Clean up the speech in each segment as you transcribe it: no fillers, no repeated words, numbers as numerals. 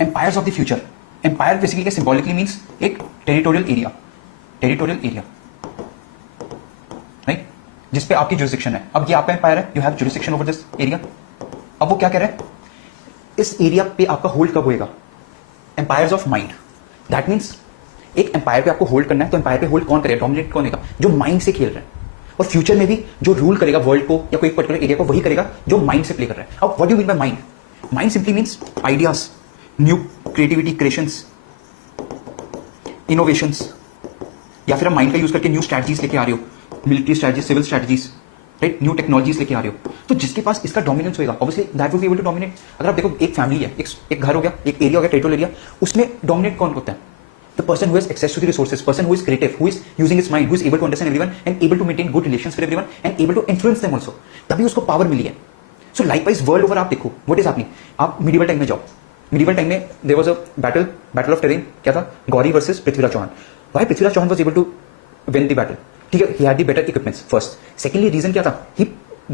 Empires of the future. Empire basically symbolically means एक territorial area right, जिसपे आपकी jurisdiction है। अब ये आपका एम्पायर है, you have jurisdiction over this area. अब वो क्या कह रहे हैं, इस एरिया पे आपका होल्ड कब होएगा, empires of mind. That means एक एम्पायर पे आपको होल्ड करना है, तो एम्पायर पे होल्ड कौन करेगा, डोमिनेट कौन होगा, जो माइंड से खेल रहा है। और फ्यूचर में भी जो रूल करेगा वर्ल्ड को या कोई पर्टिकुलर एरिया को, वही करेगा जो माइंड से प्ले कर रहा है। अब what do mean by mind? Mind simply means ideas, new creativity, creations, innovations, या फिर आप माइंड का यूज करके न्यू स्ट्रैटेजीज लेके आ रहे हो, military strategies, civil strategies, right, new technologies लेके आ रहे हो। तो जिसके पास इसका डोमिनेंस होगा, obviously that will be able to dominate. अगर आप देखो एक फैमिली है, एक घर हो गया, एक एरिया हो गया, टेरिटोरियल एरिया, उसमें डोमिनेट कौन होता है? The person who has access to the resources, person who is creative, who is using his mind, who is able to understand everyone and able to maintain good relations with everyone and able to influence them also. तभी उसको power मिली है। So likewise world over आप देखो, what is happening? आप medieval time में जाओ, medieval time में there was a battle of terrain, क्या था? Gauri versus Prithviraj Chauhan. Why Prithviraj Chauhan was able to win the battle? ठीक है, he had the better equipments first. Secondly reason क्या था? He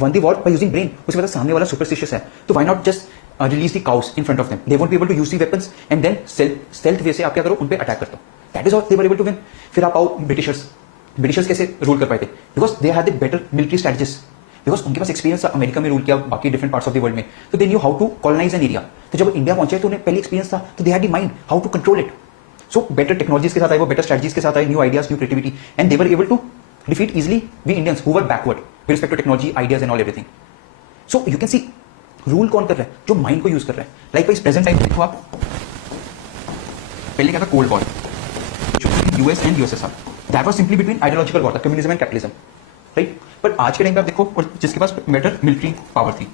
won the war by using brain. उसके बाद सामने वाला superstitious है, तो why not just release the cows in front of them? They won't be able to use the weapons and then stealth way से आप क्या करो, उन पे अटैक करते हो। That is how they were able to win. फिर आप आओ ब्रिटिशर्स कैसे रूल कर पाए थे? Because they had the better military strategies, because उनके पास एक्सपीरियंस था, अमेरिका में रूल किया, बाकी different parts of the world में, तो they knew how to colonise an area. तो जब इंडिया पहुंचे तो उन्हें पहले एक्सपीरियंस था, तो they had the mind how to control it. So better technologies के साथ आए, वो बेटर स्ट्रैटेजीज के साथ आए, new ideas, new creativity, and they were able to defeat easily we Indians who were backward with respect to technology, ideas and all everything. So you can see rule कौन कर रहा है, जो mind को use कर रहा है। Like present time देखो आप, पहले क्या था, cold war, US and USSR, that was simply between ideological war, communism and capitalism, right. पर आज के टाइम पे आप देखो, और जिसके पास बेटर मिलिट्री पावर थी,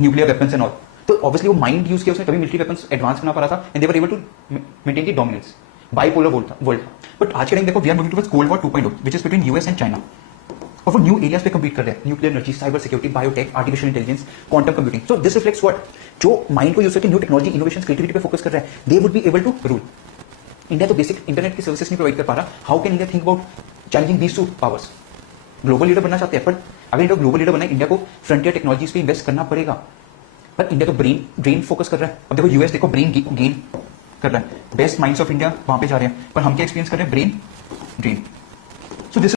न्यूक्लियर वेपन्स एंड ऑल, तो ऑब्वियसली वो माइंड यूज किया उसने, तभी मिलिट्री वेपन्स एडवांस करना पड़ा था, and they were able to maintain the dominance. Bipolar world. But आज के टाइम देखो, we are moving towards cold war 2.0, which is between US and China. और वो न्यू एरियाज पे कम्पीट कर रहे हैं, nuclear energy, cyber security, biotech, artificial intelligence, quantum computing. So this reflects what, जो माइंड को यूज करके न्यू टेक्नोलॉजी, इनोवेशन, क्रिएटिविटी पे फोकस कर रहे हैं, they would be able to rule. India तो बेसिक इंटरनेट की सर्विसेज नहीं प्रोवाइड कर पा रहा, how can India think about challenging these two powers? Global leader बनना चाहते हैं, पर अगर इंडिया ग्लोबल लीडर बनना है, इंडिया को फ्रंटियर टेक्नोलॉजीज पे इन्वेस्ट करना पड़ेगा। पर इंडिया तो ब्रेन फोकस कर रहा है। अब देखो यूएस देखो, ब्रेन गेन कर रहा है, बेस्ट माइंड्स ऑफ इंडिया वहां पे जा रहे हैं, पर हम क्या एक्सपीरियंस कर रहे हैं, ब्रेन ड्रेन। So this